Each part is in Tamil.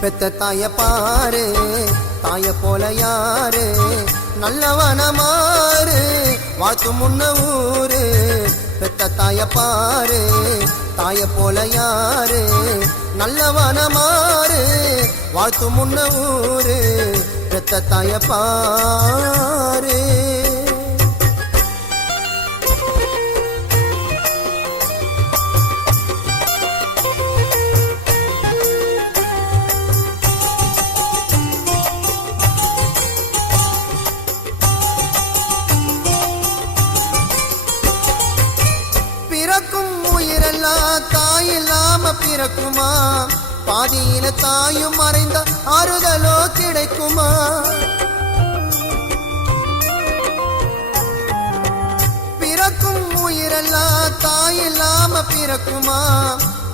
பெத்த தாய பாரு தாய போல யாரு நல்லவன மாறு வாழ்த்து முன்ன ஊரு பெத்த தாய பாரு தாய போல யாரு நல்லவன மாறு வாழ்த்து முன்ன ஊரு பெத்த தாய பாரு பிறக்கும் உயிரெல்லாம் தாயில்லாம பிறக்குமா பாதியில தாயும் மறைந்த ஆறுதலோ கிடைக்குமா பிறக்கும் உயிரெல்லாம் தாயில்லாம பிறக்குமா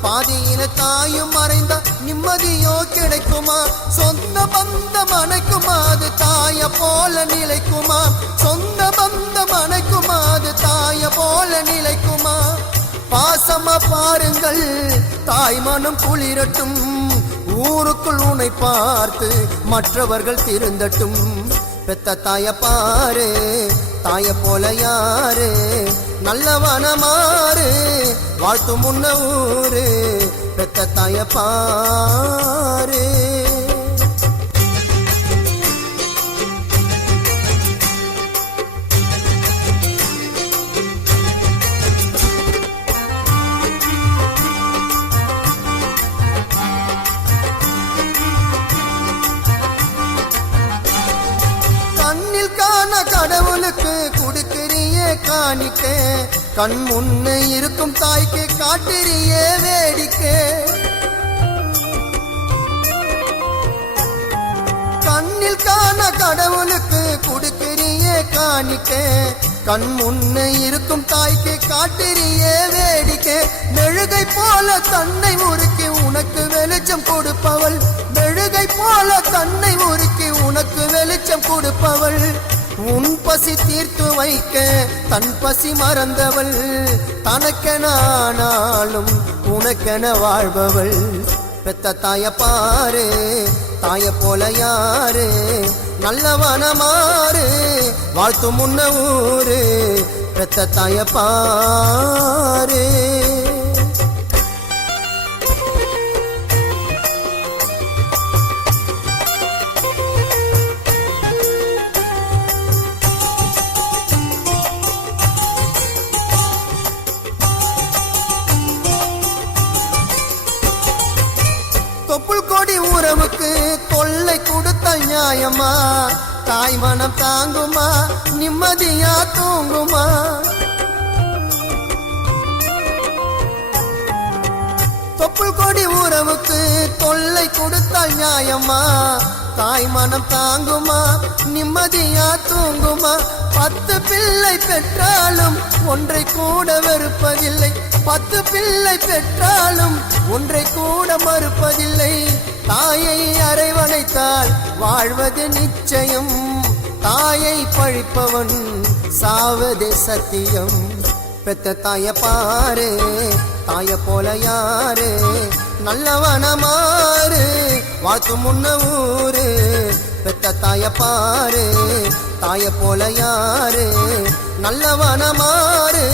பாதியில தாயும் மறைந்த நிம்மதியோ கிடைக்குமா சொந்த பந்தம் அணைக்குமா அது தாய போல நிலைக்குமா சொந்த பந்தம் அணைக்குமா அது தாய போல நிலைக்குமா பாசமா பாருங்கள் தாய் மனம் குளிரட்டும் ஊருக்குள் உன்னை பார்த்து மற்றவர்கள் திருந்தட்டும் பெத்த தாய பாரு தாய போல யாரு நல்லவன மாறு வாழ்த்து முன்ன ஊரு பெத்த தாய பாரு கடவுளுக்கு கொடுக்கிறியே காணிக்க கண் முன்ன இருக்கும் தாய்க்கு காட்டுறியே வேடிக்கை கண்ணில் காண கடவுளுக்கு கொடுக்கிறியே காணிக்க கண் முன்ன இருக்கும் தாய்க்கு காட்டுறியே வேடிக்கை மெழுகை போல தன்னை முறுக்கி உனக்கு வெளிச்சம் கொடுப்பவள் மெழுகை போல தன்னை முறுக்கி உனக்கு வெளிச்சம் கொடுப்பவள் உன் பசி தீர்த்து வைக்க தன் பசி மறந்தவள் தனக்கென ஆனாலும் உனக்கென வாழ்பவள் பெத்த தாய பாரு தாய போல யாரு நல்லவன மாறு வாழ்த்து முன்ன ஊரு பெத்த தாய பாரு தொப்புள் கொடி உறவுக்கு தொல்லை கொடுத்த நியாயமா தாய் மனம் தாங்குமா நிம்மதியா தூங்குமா தொப்புள் கொடி உறவுக்கு தொல்லை கொடுத்த நியாயமா தாய் மனம் தாங்குமா நிம்மதியா தூங்குமா 10 பிள்ளை பெற்றாலும் ஒன்றை கூட வெறுப்பதில்லை 10 பிள்ளை பெற்றாலும் ஒன்றை கூட மறுப்பதில்லை தாயை அரவணைத்தால் வாழ்வது நிச்சயம் தாயை பழிப்பவன் சாவதே சத்தியம் பெத்த தாய பாரு தாய போல யாரு நல்லவன மாறு வாழ்த்து முன்ன ஊரு பெத்த தாய பாரு தாய போல யாரு நல்லவன மாறு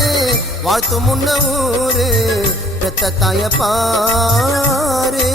வாழ்த்து முன்ன ஊரு பெத்த தாய பாரு